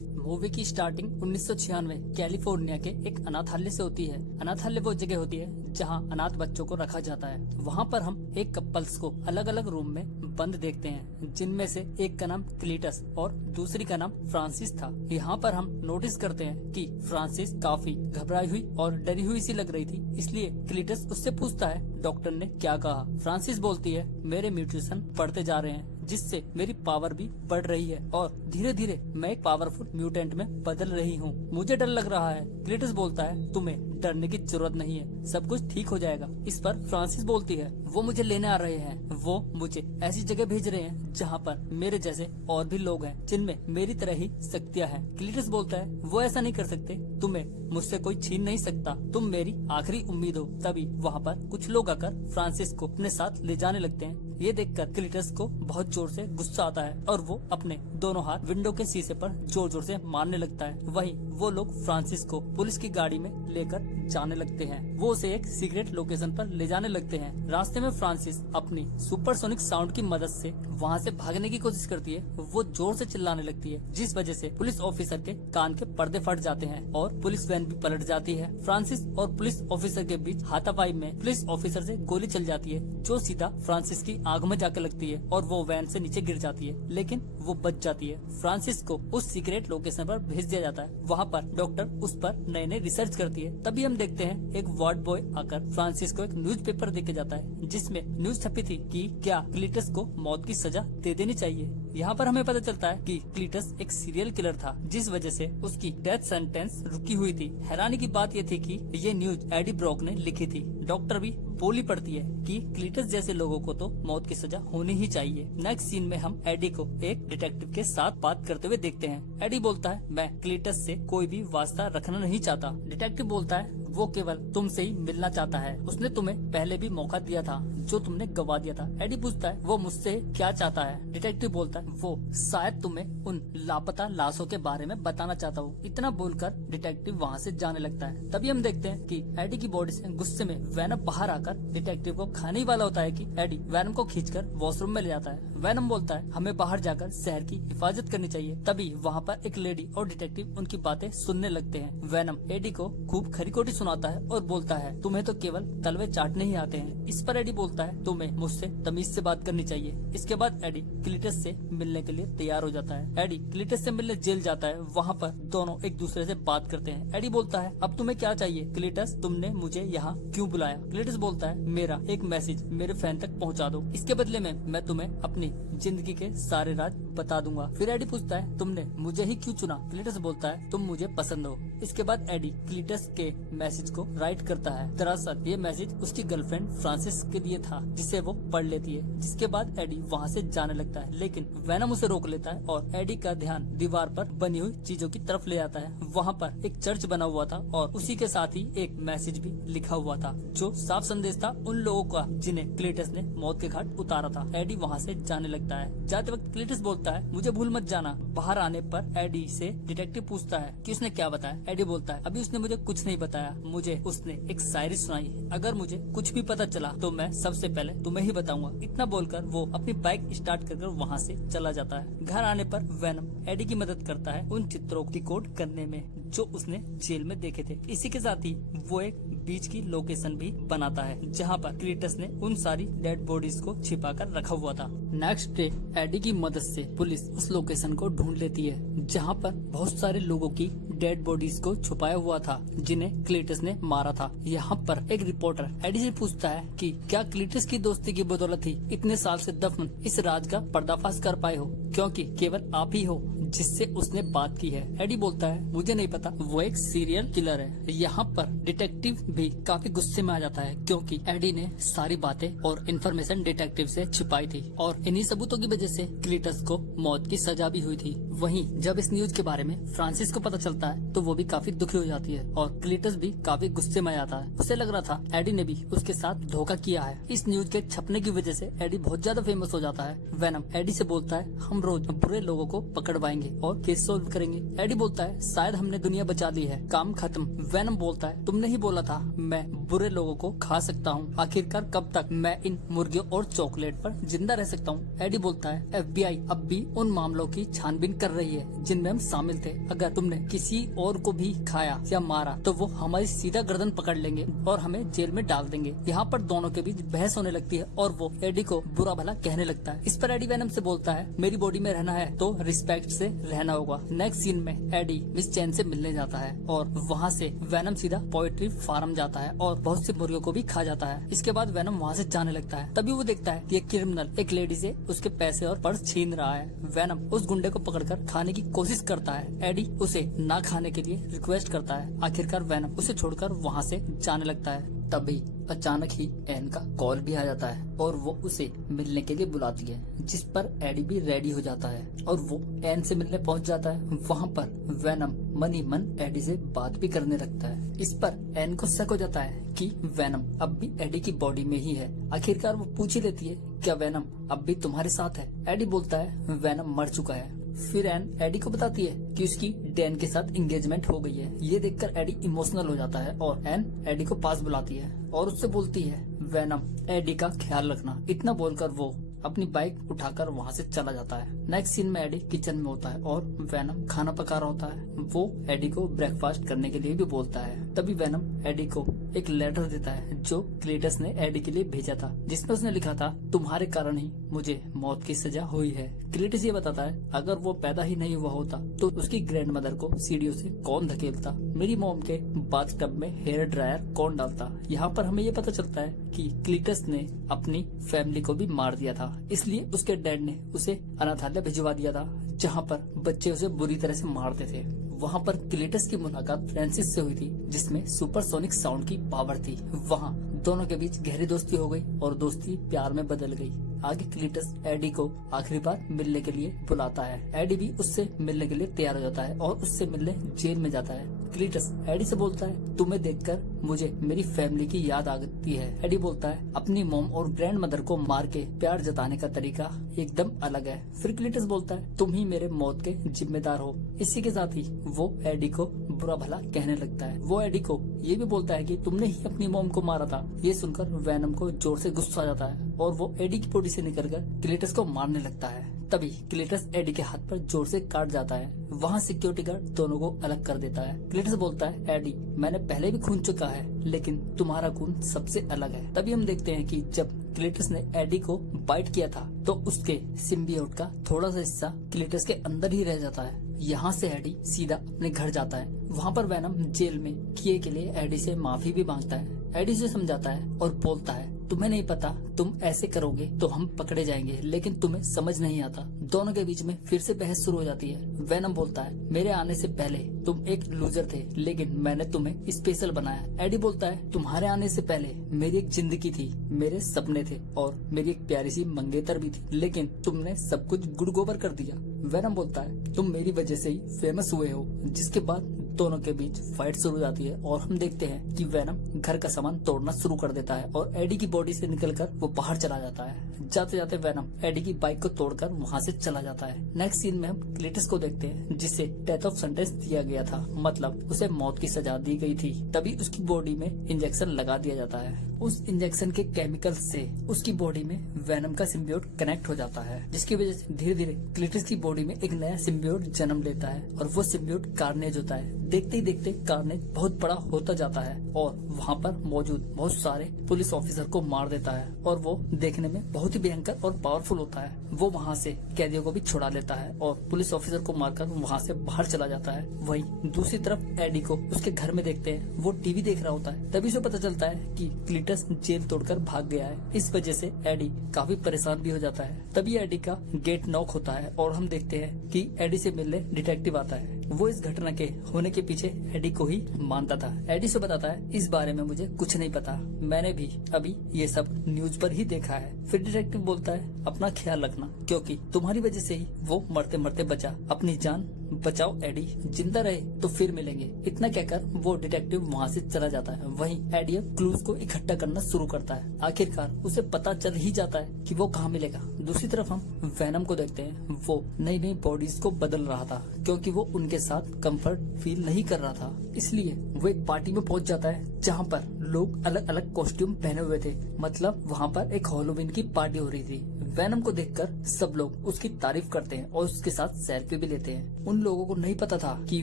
Movie की starting 1996 California के एक अनाथालय से होती है। अनाथालय वो जगह होती है जहां अनाथ बच्चों को रखा जाता है। वहां पर हम एक कपल्स को अलग अलग रूम में बंद देखते हैं, जिनमें से एक का नाम क्लीटस और दूसरी का नाम फ्रांसिस था। यहाँ पर हम नोटिस करते हैं कि फ्रांसिस काफी घबराई हुई और डरी हुई सी लग रही थी, इसलिए क्लीटस उससे पूछता है डॉक्टर ने क्या कहा। फ्रांसिस बोलती है मेरे म्यूटेशन बढ़ते जा रहे हैं, जिससे मेरी पावर भी बढ़ रही है और धीरे धीरे मैं एक पावरफुल म्यूटेंट में बदल रही हूँ। मुझे डर लग रहा है। क्लीटस बोलता है तुम्हें डरने की जरूरत नहीं है, सब कुछ ठीक हो जाएगा। इस पर फ्रांसिस बोलती है वो मुझे लेने आ रहे हैं, वो मुझे ऐसी जगह भेज रहे हैं जहाँ पर मेरे जैसे और भी लोग हैं जिनमें मेरी तरह ही शक्तियाँ हैं। क्लीटस बोलता है वो ऐसा नहीं कर सकते, तुम्हें मुझसे कोई छीन नहीं सकता, तुम मेरी आखिरी उम्मीद हो। तभी वहाँ पर कुछ लोग आकर फ्रांसिस को अपने साथ ले जाने लगते हैं। ये देखकर क्लीटस को बहुत जोर से गुस्सा आता है और वो अपने दोनों हाथ विंडो के शीशे पर जोर जोर से मारने लगता है। वहीं वो लोग फ्रांसिस को पुलिस की गाड़ी में लेकर जाने लगते हैं। वो उसे एक सीक्रेट लोकेशन पर ले जाने लगते हैं। रास्ते में फ्रांसिस अपनी सुपरसोनिक साउंड की मदद से वहाँ से भागने की कोशिश करती है। वो जोर से चिल्लाने लगती है, जिस वजह से पुलिस ऑफिसर के कान के पर्दे फट जाते हैं और पुलिस वैन भी पलट जाती है। फ्रांसिस और पुलिस ऑफिसर के बीच हाथापाई में पुलिस ऑफिसर से गोली चल जाती है, जो सीधा फ्रांसिस की आंख में जाकर लगती है और वो वैन से नीचे गिर जाती है, लेकिन वो बच जाती है। फ्रांसिस को उस सीक्रेट लोकेशन पर भेज दिया जाता है। वहाँ पर डॉक्टर उस पर नए नए रिसर्च करती है। तभी हम देखते हैं एक वार्ड बॉय आकर फ्रांसिस को एक न्यूज़पेपर देके जाता है, जिसमें न्यूज छपी थी कि क्या क्लीटस को मौत की सजा दे देनी चाहिए। यहाँ पर हमें पता चलता है कि क्लीटस एक सीरियल किलर था, जिस वजह से उसकी डेथ सेंटेंस रुकी हुई थी। हैरानी की बात ये थी कि ये न्यूज एडी ब्रॉक ने लिखी थी। डॉक्टर भी बोली पड़ती है कि क्लीटस जैसे लोगों को तो मौत की सजा होनी ही चाहिए। नेक्स्ट सीन में हम एडी को एक डिटेक्टिव के साथ बात करते हुए देखते हैं। एडी बोलता है मैं क्लीटस से कोई भी वास्ता रखना नहीं चाहता। डिटेक्टिव बोलता है वो केवल तुमसे ही मिलना चाहता है, उसने तुम्हें पहले भी मौका दिया था जो तुमने गवा दिया था। एडी पूछता है वो मुझसे क्या चाहता है। डिटेक्टिव बोलता है वो शायद तुम्हें उन लापता लाशों के बारे में बताना चाहता हूँ। इतना बोलकर डिटेक्टिव वहाँ से जाने लगता है। तभी हम देखते हैं कि एडी की बॉडी से गुस्से में वैनम बाहर आकर डिटेक्टिव को खाने ही वाला होता है कि एडी वैनम को खींचकर वॉशरूम में ले जाता है। वैनम बोलता है हमें बाहर जाकर शहर की हिफाजत करनी चाहिए। तभी वहाँ पर एक लेडी और डिटेक्टिव उनकी बातें सुनने लगते हैं। वैनम एडी को खूब खरीखोटी सुनाता है और बोलता है तुम्हें तो केवल तलवे चाटने ही आते हैं। इस पर एडी बोलता है तुम्हें मुझसे तमीज से बात करनी चाहिए। इसके बाद एडी क्लीटस से मिलने के लिए तैयार हो जाता है। एडी क्लीटस से मिलने जेल जाता है। वहाँ पर दोनों एक दूसरे से बात करते हैं। एडी बोलता है अब तुम्हें क्या चाहिए क्लीटस, तुमने मुझे यहाँ क्यों बुलाया। क्लीटस बोलता है मेरा एक मैसेज मेरे फैन तक पहुँचा दो, इसके बदले में मैं तुम्हें अपनी जिंदगी के सारे राज बता दूंगा। फिर एडी पूछता है तुमने मुझे ही क्यों चुना। क्लीटस बोलता है तुम मुझे पसंद हो। इसके बाद एडी क्लीटस के मैसेज को राइट करता है। दरअसल ये मैसेज उसकी गर्लफ्रेंड फ्रांसिस के लिए था, जिसे वो पढ़ लेती है। जिसके बाद एडी वहाँ से जाने लगता है, लेकिन वैनम उसे रोक लेता है और एडी का ध्यान दीवार पर बनी हुई चीजों की तरफ ले जाता है। वहाँ पर एक चर्च बना हुआ था और उसी के साथ ही एक मैसेज भी लिखा हुआ था, जो साफ संदेश था उन लोगों का जिन्हें क्लीटस ने मौत के घाट उतारा था। एडी वहाँ से जाने लगता है। जाते वक्त क्लीटस बोलता है मुझे भूल मत जाना। बाहर आने पर एडी से डिटेक्टिव पूछता है कि उसने क्या बताया। एडी बोलता है अभी उसने मुझे कुछ नहीं बताया, मुझे उसने एक शायरी सुनाई है, अगर मुझे कुछ भी पता चला तो मैं सबसे पहले तुम्हें ही बताऊंगा। इतना बोलकर वो अपनी बाइक स्टार्ट कर वहाँ से चला जाता है। घर आने पर वैनम एडी की मदद करता है उन चित्रों की कोड करने में जो उसने जेल में देखे थे। इसी के साथ ही वो एक बीच की लोकेशन भी बनाता है, जहाँ पर क्लीटस ने उन सारी डेड बॉडीज को छिपा कर रखा हुआ था। नेक्स्ट डे एडी की मदद से पुलिस उस लोकेशन को ढूंढ लेती है, जहाँ पर बहुत सारे लोगों की डेड बॉडीज को छुपाया हुआ था, जिन्हें क्लीटस ने मारा था। यहाँ पर एक रिपोर्टर एडी से पूछता है कि क्या क्लीटस की दोस्ती की बदौलत ही इतने साल से दफन इस राज का पर्दाफाश कर पाए हो, क्योंकि केवल आप ही हो जिससे उसने बात की है। एडी बोलता है मुझे नहीं पता, वो एक सीरियल किलर है। यहाँ पर डिटेक्टिव भी काफी गुस्से में आ जाता है, क्योंकि एडी ने सारी बातें और इन्फॉर्मेशन डिटेक्टिव से छिपाई थी और इन्हीं सबूतों की वजह से क्लीटस को मौत की सजा भी हुई थी। वहीं जब इस न्यूज के बारे में फ्रांसिस को पता चलता है तो वो भी काफी दुखी हो जाती है और क्लीटस भी काफी गुस्से में आ जाता है। उसे लग रहा था एडी ने भी उसके साथ धोखा किया है। इस न्यूज के छपने की वजह से एडी बहुत ज्यादा फेमस हो जाता है। वैनम एडी से बोलता है हम रोज बुरे लोगों को पकड़वाएंगे। जाएंगे और केस सोल्व करेंगे। एडी बोलता है शायद हमने दुनिया बचा ली है, काम खत्म। वेनम बोलता है तुमने ही बोला था मैं बुरे लोगों को खा सकता हूँ, आखिरकार कब तक मैं इन मुर्गियों और चॉकलेट पर जिंदा रह सकता हूँ। एडी बोलता है FBI अब भी उन मामलों की छानबीन कर रही है जिनमें हम शामिल थे। अगर तुमने किसी और को भी खाया या मारा तो वो हमारी सीधा गर्दन पकड़ लेंगे और हमें जेल में डाल देंगे। यहाँ पर दोनों के बीच बहस होने लगती है और वो एडी को बुरा भला कहने लगता है। इस पर एडी वेनम से बोलता है मेरी बॉडी में रहना है तो रिस्पेक्ट से रहना होगा। नेक्स्ट सीन में एडी मिस चैन से मिलने जाता है और वहाँ से वेनम सीधा पोएट्री फार्म जाता है और बहुत सी मुर्गियों को भी खा जाता है। इसके बाद वेनम वहाँ से जाने लगता है। तभी वो देखता है कि एक क्रिमिनल एक लेडी से उसके पैसे और पर्स छीन रहा है। वेनम उस गुंडे को पकड़कर खाने की कोशिश करता है। एडी उसे ना खाने के लिए रिक्वेस्ट करता है। आखिरकार वेनम उसे छोड़कर वहाँ से जाने लगता है। तभी अचानक ही एन का कॉल भी आ जाता है और वो उसे मिलने के लिए बुलाती है, जिस पर एडी भी रेडी हो जाता है और वो एन से मिलने पहुंच जाता है। वहाँ पर वेनम मन ही मन एडी से बात भी करने लगता है। इस पर एन को शक हो जाता है कि वेनम अब भी एडी की बॉडी में ही है। आखिरकार वो पूछ ही लेती है क्या वेनम अब भी तुम्हारे साथ है। एडी बोलता है वेनम मर चुका है। फिर एन एडी को बताती है कि उसकी डैन के साथ एंगेजमेंट हो गई है। ये देखकर एडी इमोशनल हो जाता है और एन एडी को पास बुलाती है और उससे बोलती है वेनम एडी का ख्याल रखना। इतना बोलकर वो अपनी बाइक उठाकर वहाँ से चला जाता है। नेक्स्ट सीन में एडी किचन में होता है और वेनम खाना पका रहा होता है। वो एडी को ब्रेकफास्ट करने के लिए भी बोलता है। तभी वेनम एडी को एक लेटर देता है जो क्लीटस ने एडी के लिए भेजा था, जिसमें उसने लिखा था तुम्हारे कारण ही मुझे मौत की सजा हुई है। क्लीटस ये बताता है अगर वो पैदा ही नहीं हुआ होता तो उसकी ग्रैंड मदर को सीढ़ियों से कौन धकेलता, मेरी मॉम के बाथटब में हेयर ड्रायर कौन डालता। यहाँ पर हमें ये पता चलता है कि क्लीटस ने अपनी फैमिली को भी मार दिया था, इसलिए उसके डैड ने उसे अनाथालय भिजवा दिया था जहाँ पर बच्चे उसे बुरी तरह से मारते थे। वहाँ पर क्लीटस की मुलाकात फ्रांसिस से हुई थी जिसमें सुपरसोनिक साउंड की पावर थी। वहाँ दोनों के बीच गहरी दोस्ती हो गई और दोस्ती प्यार में बदल गई। आगे क्लीटस एडी को आखिरी बार मिलने के लिए बुलाता है। एडी भी उससे मिलने के लिए तैयार हो जाता है और उससे मिलने जेल में जाता है। क्लीटस एडी से बोलता है तुम्हें देखकर मुझे मेरी फैमिली की याद आती है। एडी बोलता है अपनी मॉम और ग्रैंड मदर को मार के प्यार जताने का तरीका एकदम अलग है। फिर क्लीटस बोलता है तुम ही मेरे मौत के जिम्मेदार हो। इसी के साथ ही वो एडी को बुरा भला कहने लगता है। वो एडी को ये भी बोलता है कि तुमने ही अपनी मॉम को मारा था। ये सुनकर वेनम को जोर से गुस्सा आ जाता है और वो एडी की बॉडी से निकलकर क्लीटस को मारने लगता है। तभी क्लीटस एडी के हाथ पर जोर से काट जाता है। वहाँ सिक्योरिटी गार्ड दोनों को अलग कर देता है। क्लीटस बोलता है एडी मैंने पहले भी खून चुका है लेकिन तुम्हारा खून सबसे अलग है। तभी हम देखते हैं कि जब क्लीटस ने एडी को बाइट किया था तो उसके सिम्बियोट का थोड़ा सा हिस्सा क्लीटस के अंदर ही रह जाता है। यहाँ से एडी सीधा अपने घर जाता है। वहाँ पर वेनम जेल में किए के लिए एडी से माफी भी मांगता है। एडी से समझाता है और बोलता है तुम्हें नहीं पता तुम ऐसे करोगे तो हम पकड़े जाएंगे, लेकिन तुम्हें समझ नहीं आता। दोनों के बीच में फिर से बहस शुरू हो जाती है। वेनम बोलता है मेरे आने से पहले तुम एक लूजर थे लेकिन मैंने तुम्हें स्पेशल बनाया। एडी बोलता है तुम्हारे आने से पहले मेरी एक जिंदगी थी, मेरे सपने थे और मेरी एक प्यारी सी मंगेतर भी थी, लेकिन तुमने सब कुछ गुड़ गोबर कर दिया। वेनम बोलता है तुम मेरी वजह से ही फेमस हुए हो। जिसके बाद दोनों के बीच फाइट शुरू हो जाती है और हम देखते हैं कि वेनम घर का सामान तोड़ना शुरू कर देता है और एडी की बॉडी से निकलकर वो बाहर चला जाता है। जाते जाते वेनम एडी की बाइक को तोड़कर वहाँ से चला जाता है। नेक्स्ट सीन में हम क्लीटस को देखते हैं जिसे डेथ ऑफ सेंटेंस दिया गया था, मतलब उसे मौत की सजा दी गई थी। तभी उसकी बॉडी में इंजेक्शन लगा दिया जाता है। उस इंजेक्शन के केमिकल से उसकी बॉडी में वेनम का सिम्बियोट कनेक्ट हो जाता है, जिसकी वजह से धीरे धीरे क्लीटस की बॉडी में एक नया सिम्बियोट जन्म लेता है और वो सिम्बियोट कार्नेज होता है। देखते ही देखते कार्नेज बहुत बड़ा होता जाता है और वहाँ पर मौजूद बहुत सारे पुलिस ऑफिसर को मार देता है और वो देखने में बहुत ही भयंकर और पावरफुल होता है। वो वहाँ से कैदियों को भी छुड़ा लेता है और पुलिस ऑफिसर को मारकर वहाँ से बाहर चला जाता है। वहीं दूसरी तरफ एडी को उसके घर में देखते हैं, वो टीवी देख रहा होता है। तभी उसे पता चलता है कि क्लीटस जेल तोड़कर भाग गया है। इस वजह से एडी काफी परेशान भी हो जाता है। तभी एडी का गेट नॉक होता है और हम देखते हैं कि एडी से मिलने डिटेक्टिव आता है। वो इस घटना के होने के पीछे एडी को ही मानता था। एडी से बताता है इस बारे में मुझे कुछ नहीं पता, मैंने भी अभी ये सब न्यूज पर ही देखा है। फिर डिटेक्टिव बोलता है अपना ख्याल रखना, क्योंकि तुम्हारी वजह से ही वो मरते मरते बचा। अपनी जान बचाओ एडी, जिंदा रहे तो फिर मिलेंगे। इतना कहकर वो डिटेक्टिव वहाँ से चला जाता है। वहीं एडी अब क्लूज को इकट्ठा करना शुरू करता है। आखिरकार उसे पता चल ही जाता है कि वो कहाँ मिलेगा। दूसरी तरफ हम वेनम को देखते हैं। वो नई नई बॉडीज को बदल रहा था क्योंकि वो उनके साथ कंफर्ट फील नहीं कर रहा था, इसलिए वो एक पार्टी में पहुंच जाता है जहाँ पर लोग अलग अलग कॉस्ट्यूम पहने हुए थे। मतलब वहाँ पर एक हैलोवीन की पार्टी हो रही थी। वेनम को देखकर सब लोग उसकी तारीफ करते हैं और उसके साथ सेल्फी भी लेते हैं। उन लोगों को नहीं पता था कि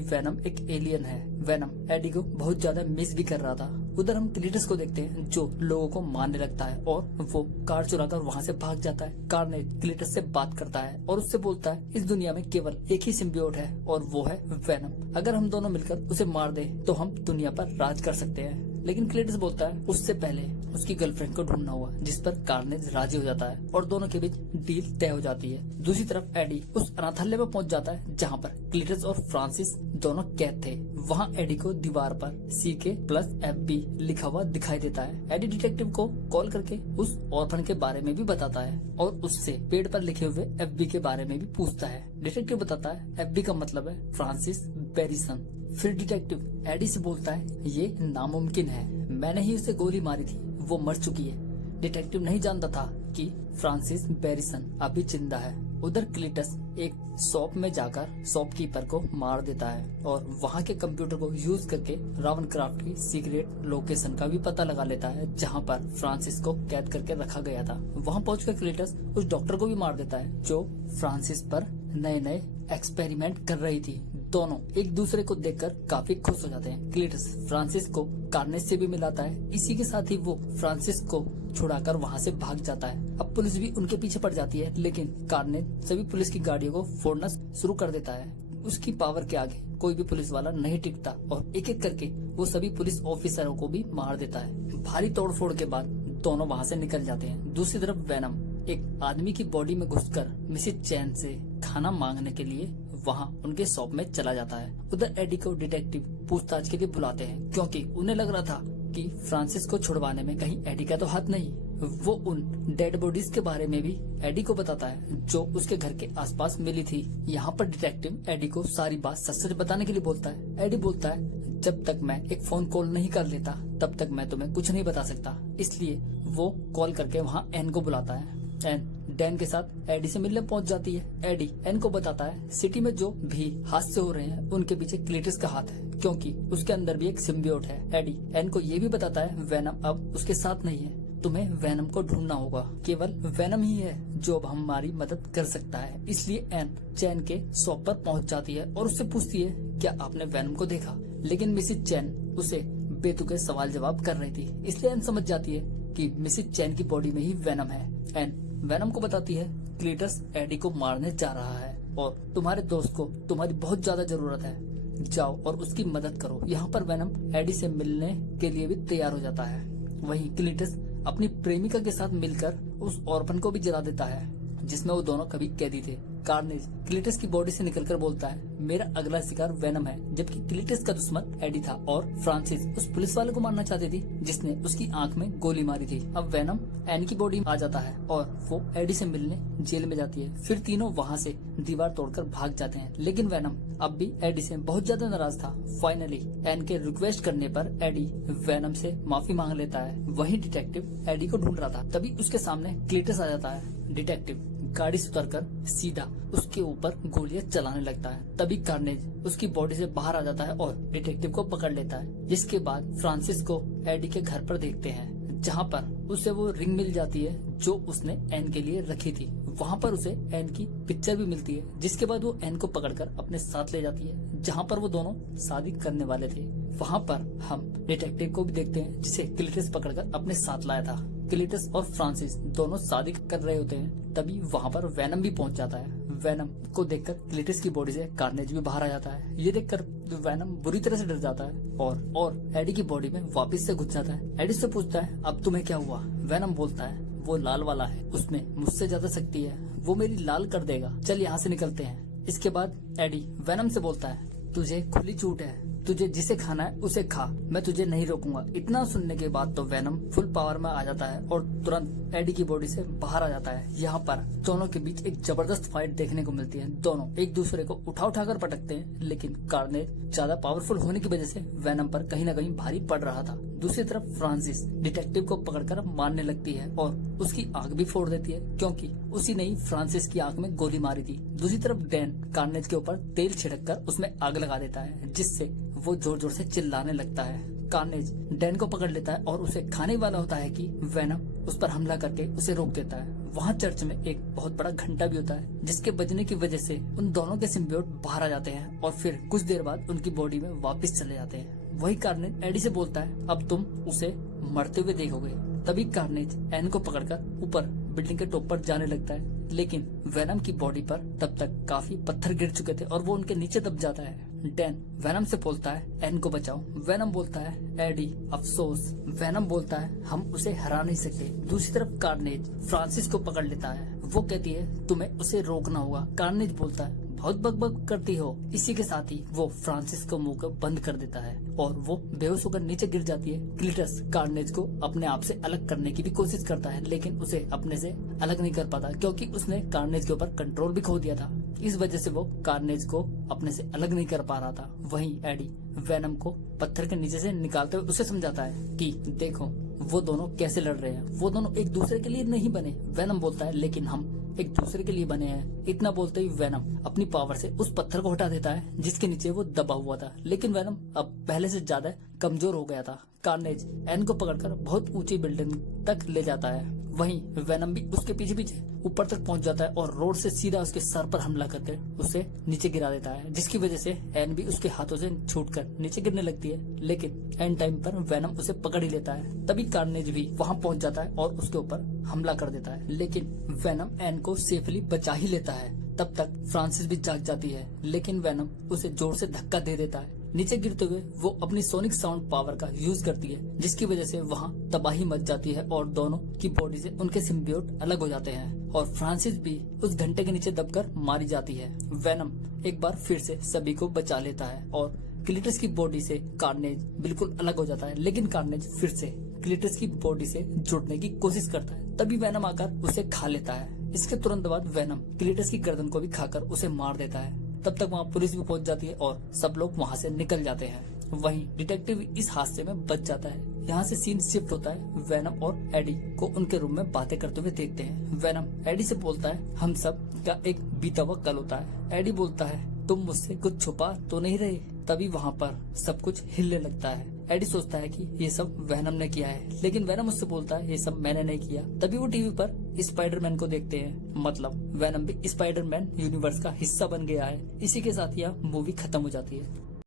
वेनम एक एलियन है। वेनम एडी को बहुत ज्यादा मिस भी कर रहा था। उधर हम क्लीटस को देखते हैं जो लोगों को मारने लगता है और वो कार चुराकर वहाँ से भाग जाता है। कार्नेज क्लीटस से बात करता है और उससे बोलता है इस दुनिया में केवल एक ही सिम्बियोट है और वो है वेनम। अगर हम दोनों मिलकर उसे मार दे तो हम दुनिया पर राज कर सकते हैं। लेकिन क्लीटस बोलता है उससे पहले उसकी गर्लफ्रेंड को ढूंढना होगा, जिस पर कार्नेज राजी हो जाता है और दोनों के बीच डील तय हो जाती है। दूसरी तरफ एडी उस अनाथालय में पहुंच जाता है जहां पर क्लीटस और फ्रांसिस दोनों कैद थे। वहां एडी को दीवार पर CK+FB लिखा हुआ दिखाई देता है। एडी डिटेक्टिव को कॉल करके उस ऑर्फन के बारे में भी बताता है और उससे पेड़ पर लिखे हुए FB के बारे में भी पूछता है। डिटेक्टिव बताता है FB का मतलब है फ्रांसिस बेरिसन। फिर डिटेक्टिव एडी से बोलता है ये नामुमकिन है, मैंने ही उसे गोली मारी थी, वो मर चुकी है। डिटेक्टिव नहीं जानता था कि फ्रांसिस बेरिसन अभी जिंदा है। उधर क्लीटस एक शॉप में जाकर शॉपकीपर को मार देता है और वहाँ के कंप्यूटर को यूज करके रावनक्राफ्ट की सीक्रेट लोकेशन का भी पता लगा लेता है जहाँ पर फ्रांसिस को कैद करके रखा गया था। वहाँ पहुंचकर क्लीटस उस डॉक्टर को भी मार देता है जो फ्रांसिस पर नए नए एक्सपेरिमेंट कर रही थी। दोनों एक दूसरे को देखकर काफी खुश हो जाते हैं। क्लीटस फ्रांसिस को कार्नेज से भी मिलाता है। इसी के साथ ही वो फ्रांसिस को छुड़ाकर वहाँ से भाग जाता है। अब पुलिस भी उनके पीछे पड़ जाती है, लेकिन कार्नेज सभी पुलिस की गाड़ियों को फोड़ना शुरू कर देता है। उसकी पावर के आगे कोई भी पुलिस वाला नहीं टिकता और एक एक करके वो सभी पुलिस ऑफिसरों को भी मार देता है। भारी तोड़फोड़ के बाद दोनों वहाँ से निकल जाते हैं। दूसरी तरफ वेनम एक आदमी की बॉडी में घुसकर मिसेज चैन से खाना मांगने के लिए वहाँ उनके शॉप में चला जाता है। उधर एडी को डिटेक्टिव पूछताछ के लिए बुलाते हैं क्योंकि उन्हें लग रहा था कि फ्रांसिस को छुड़वाने में कहीं एडी का तो हाथ नहीं। वो उन डेड बॉडीज के बारे में भी एडी को बताता है जो उसके घर के आसपास मिली थी। यहाँ पर डिटेक्टिव एडी को सारी बात सच सच बताने के लिए बोलता है। एडी बोलता है जब तक मैं एक फोन कॉल नहीं कर लेता तब तक मैं तुम्हें कुछ नहीं बता सकता। इसलिए वो कॉल करके वहाँ एन को बुलाता है। एन डैन के साथ एडी से मिलने पहुंच जाती है। एडी एन को बताता है सिटी में जो भी हादसे हो रहे हैं उनके पीछे क्लीटस का हाथ है क्योंकि उसके अंदर भी एक सिम्बियोट है। एडी एन को ये भी बताता है वेनम अब उसके साथ नहीं है, तुम्हें वेनम को ढूंढना होगा। केवल वेनम ही है जो अब हमारी मदद कर सकता है। इसलिए एन चैन के शॉप पर पहुंच जाती है और उससे पूछती है क्या आपने वेनम को देखा। लेकिन मिसेज चैन उसे बेतुके सवाल जवाब कर रही थी, इसलिए एन समझ जाती है कि मिसेज चैन की बॉडी में ही वेनम है। एन वेनम को बताती है क्लीटस एडी को मारने जा रहा है और तुम्हारे दोस्त को तुम्हारी बहुत ज्यादा जरूरत है, जाओ और उसकी मदद करो। यहाँ पर वेनम एडी से मिलने के लिए भी तैयार हो जाता है। वहीं क्लीटस अपनी प्रेमिका के साथ मिलकर उस ऑर्फन को भी जला देता है जिसमें वो दोनों कभी कैदी थे। कार्नेज क्लीटस की बॉडी से निकलकर बोलता है मेरा अगला शिकार वेनम है, जबकि क्लीटस का दुश्मन एडी था और फ्रांसिस उस पुलिस वाले को मारना चाहती थी जिसने उसकी आंख में गोली मारी थी। अब वेनम एन की बॉडी में आ जाता है और वो एडी से मिलने जेल में जाती है। फिर तीनों वहाँ से दीवार तोड़कर भाग जाते हैं, लेकिन वेनम अब भी एडी से बहुत ज्यादा नाराज था। फाइनली एन के रिक्वेस्ट करने पर एडी वेनम से माफी मांग लेता है। वही डिटेक्टिव एडी को ढूंढ रहा था, तभी उसके सामने क्लीटस आ जाता है। डिटेक्टिव गाड़ी से उतरकर सीधा उसके ऊपर गोलियां चलाने लगता है। तभी कार्नेज उसकी बॉडी से बाहर आ जाता है और डिटेक्टिव को पकड़ लेता है। जिसके बाद फ्रांसिस को एडी के घर पर देखते हैं जहाँ पर उसे वो रिंग मिल जाती है जो उसने एन के लिए रखी थी। वहाँ पर उसे एन की पिक्चर भी मिलती है, जिसके बाद वो एन को पकड़कर अपने साथ ले जाती है जहाँ पर वो दोनों शादी करने वाले थे। वहाँ पर हम डिटेक्टिव को भी देखते हैं जिसे क्लीटस पकड़कर अपने साथ लाया था। क्लीटस और फ्रांसिस दोनों शादी कर रहे होते हैं, तभी वहाँ पर वेनम भी पहुँच जाता है। वेनम को देखकर क्लीटस की बॉडी से कार्नेज भी बाहर आ जाता है। ये देखकर वेनम बुरी तरह से डर जाता है और एडी की बॉडी में वापस से घुस जाता है। एडी से पूछता है अब तुम्हें क्या हुआ। वेनम बोलता है वो लाल वाला है, उसमें मुझसे ज्यादा शक्ति है, वो मेरी लाल कर देगा, चल यहाँ से निकलते हैं। इसके बाद एडी वेनम से बोलता है तुझे खुली छूट है, तुझे जिसे खाना है उसे खा, मैं तुझे नहीं रोकूंगा। इतना सुनने के बाद तो वेनम फुल पावर में आ जाता है और तुरंत एडी की बॉडी से बाहर आ जाता है। यहाँ पर दोनों के बीच एक जबरदस्त फाइट देखने को मिलती है। दोनों एक दूसरे को उठा कर पटकते हैं, लेकिन कार्नेज ज्यादा पावरफुल होने की वजह से वेनम पर कहीं न कहीं भारी पड़ रहा था। दूसरी तरफ फ्रांसिस डिटेक्टिव को पकड़कर मारने लगती है और उसकी आंख भी फोड़ देती है, क्योंकि उसी ने ही फ्रांसिस की आंख में गोली मारी थी। दूसरी तरफ डैन कार्नेज के ऊपर तेल छिड़क कर उसमें आग लगा देता है, जिससे वो जोर जोर से चिल्लाने लगता है। कार्नेज डैन को पकड़ लेता है और उसे खाने वाला होता है कि वेनम उस पर हमला करके उसे रोक देता है। वहाँ चर्च में एक बहुत बड़ा घंटा भी होता है, जिसके बजने की वजह से उन दोनों के सिम्बियोट बाहर आ जाते हैं और फिर कुछ देर बाद उनकी बॉडी में वापस चले जाते हैं। वही कार्नेज एडी से बोलता है, अब तुम उसे मरते हुए देखोगे। तभी कार्नेज एन को पकड़कर ऊपर बिल्डिंग के टॉप पर जाने लगता है, लेकिन वेनम की बॉडी पर तब तक काफी पत्थर गिर चुके थे और वो उनके नीचे दब जाता है। डैन वेनम से बोलता है, एन को बचाओ। वेनम बोलता है, एडी अफसोस। वेनम बोलता है, हम उसे हरा नहीं सकते। दूसरी तरफ कार्नेज फ्रांसिस को पकड़ लेता है। वो कहती है, तुम्हें उसे रोकना होगा। कार्नेज बोलता है, बहुत बकबक करती हो। इसी के साथ ही वो फ्रांसिस को मुंह को बंद कर देता है और वो बेहोश होकर नीचे गिर जाती है। क्लीटस कार्नेज को अपने आप से अलग करने की भी कोशिश करता है, लेकिन उसे अपने से अलग नहीं कर पाता, क्योंकि उसने कार्नेज के ऊपर कंट्रोल भी खो दिया था। इस वजह से वो कार्नेज को अपने से अलग नहीं कर पा रहा था। वहीं एडी वेनम को पत्थर के नीचे से निकालते हुए उसे समझाता है कि देखो वो दोनों कैसे लड़ रहे हैं, वो दोनों एक दूसरे के लिए नहीं बने। वेनम बोलता है, लेकिन हम एक दूसरे के लिए बने हैं। इतना बोलते ही वेनम अपनी पावर से उस पत्थर को हटा देता है जिसके नीचे वो दबा हुआ था, लेकिन वेनम अब पहले से ज्यादा कमजोर हो गया था। कार्नेज एन को पकड़कर बहुत ऊंची बिल्डिंग तक ले जाता है। वहीं वेनम भी उसके पीछे पीछे ऊपर तक पहुंच जाता है और रोड से सीधा उसके सर पर हमला करके उसे नीचे गिरा देता है, जिसकी वजह से एन भी उसके हाथों से छूटकर नीचे गिरने लगती है। लेकिन एन टाइम पर वेनम उसे पकड़ ही लेता है। तभी कार्नेज भी वहां पहुंच जाता है और उसके ऊपर हमला कर देता है, लेकिन वेनम एन को सेफली बचा ही लेता है। तब तक फ्रांसिस भी जाग जाती है, लेकिन वेनम उसे जोर से धक्का दे देता है। नीचे गिरते हुए वो अपनी सोनिक साउंड पावर का यूज करती है, जिसकी वजह से वहाँ तबाही मच जाती है और दोनों की बॉडी से उनके सिम्बियोट अलग हो जाते हैं और फ्रांसिस भी उस घंटे के नीचे दबकर मारी जाती है। वेनम एक बार फिर से सभी को बचा लेता है और क्लीटस की बॉडी से कार्नेज बिल्कुल अलग हो जाता है, लेकिन कार्नेज फिर से क्लीटस की बॉडी से जुड़ने की कोशिश करता है। तभी वेनम आकर उसे खा लेता है। इसके तुरंत बाद वेनम क्लीटस की गर्दन को भी खाकर उसे मार देता है। तब तक वहाँ पुलिस भी पहुंच जाती है और सब लोग वहाँ से निकल जाते हैं। वहीं डिटेक्टिव इस हादसे में बच जाता है। यहाँ से सीन शिफ्ट होता है। वेनम और एडी को उनके रूम में बातें करते हुए देखते हैं। वेनम एडी से बोलता है, हम सब का एक बीता हुआ कल होता है। एडी बोलता है, तुम मुझसे कुछ छुपा तो नहीं रहे। तभी वहाँ पर सब कुछ हिलने लगता है। एडी सोचता है कि ये सब वेनम ने किया है, लेकिन वेनम उससे बोलता है, ये सब मैंने नहीं किया। तभी वो टीवी पर स्पाइडरमैन को देखते हैं, मतलब वेनम भी स्पाइडरमैन यूनिवर्स का हिस्सा बन गया है। इसी के साथ यह मूवी खत्म हो जाती है।